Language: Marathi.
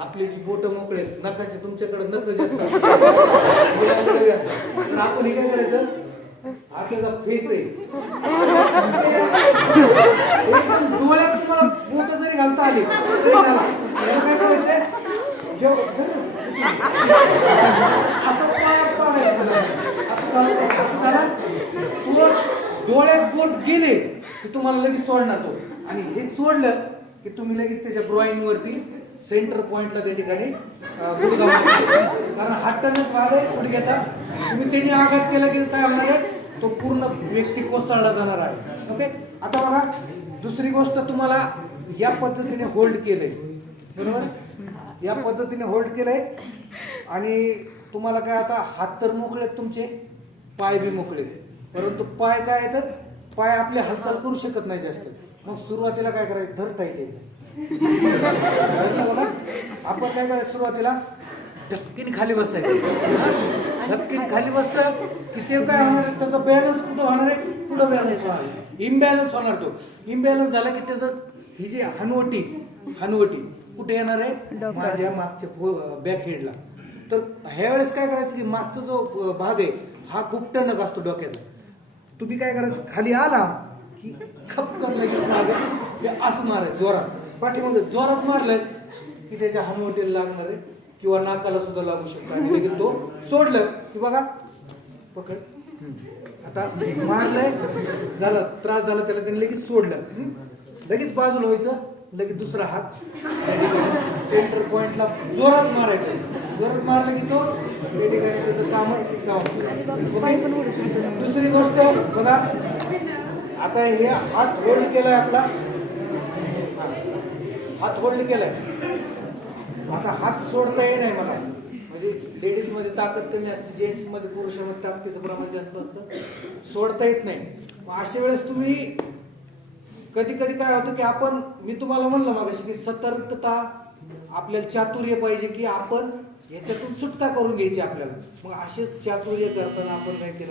आपली जी बोट मोकळे आहेत, नखाचे तुमच्याकडे नख जास्त असतात. तर आपण हे काय करायचं, हा त्याचा फेस आहे एकदम डोळ्यात तुम्हाला बोट जरी घालता आली तरी घाला. याला काय करायचंय, असं पायात पाडायचं, असं झालं पुढं डोळ्यात बोट गेले की तुम्हाला लगेच सोडणार तो, आणि हे सोडलं की तुम्ही लगेच त्याच्या ग्रॉईन वरती सेंटर पॉइंटला त्या ठिकाणी गुडघा मारायचा. कारण हा टणक भाग आहे गुडघ्याचा, तुम्ही त्यांनी आघात केला की काय होणार आहे, तो पूर्ण व्यक्ती कोसळला जाणार आहे. ओके, आता बघा दुसरी गोष्ट, तुम्हाला या पद्धतीने होल्ड केलंय, बरोबर, या पद्धतीने होल्ड केलंय, आणि तुम्हाला काय आता हात तर मोकळे आहेत तुमचे, पाय बी मोकळे, परंतु पाय काय येतात, पाय आपले हालचाल करू शकत नाही जास्त. मग सुरुवातीला काय करायचं, धर टाईट आहे बघा, आपण काय करायचं सुरुवातीला धक्कीने खाली बसायचं. धक्कीने खाली बसलं की ते काय होणार आहे, त्याचा बॅलन्स कुठं होणार आहे, पुढं बॅलन्स होणार आहे, इम्बॅलन्स होणार. तो इम्बॅलन्स झाला की त्याचं ही जी हनवटी कुठे येणार आहे, माझ्या मागच्या बॅक हेडला. तर ह्या वेळेस काय करायचं की मागचा जो भाग आहे हा खूप टणक असतो डोक्याचा. तुम्ही काय करायचं, खाली आला की खपकन लगेच मागे असं मारायचं जोरात, पाठीमागे जोरात मारलं की त्याच्या हनवटीला लागणार आहे किंवा नाकाला सुद्धा लागू शकतो, आणि लगेच तो सोडलं की बघा पकड, आता मारलंय झालं, त्रास झाला त्याला, त्याने लगेच सोडलं, लगेच बाजूला व्हायचं, लगेच दुसरा हात सेंटर पॉइंटला जोरात मारायचं. जोरात मारलं की तो त्या ठिकाणी त्याचं कामच. दुसरी गोष्ट बघा, आता हे हात होल्ड केलाय आपला, हात होल्ड केलाय, आता हात सोडता येई नाही मला, म्हणजे लेडीज मध्ये ताकद कमी असते, जेंट्स मध्ये पुरुषामध्ये ताकदीचं प्रमाण जास्त असतं, सोडता येत नाही. अशा वेळेस तुम्ही कधी कधी काय होतं की आपण, मी तुम्हाला म्हणलं मागाशी की सतर्कता, आपल्याला चातुर्य पाहिजे की आपण ह्याच्यातून सुटका करून घ्यायची आपल्याला. मग असे चातुर्य करताना आपण काय केलं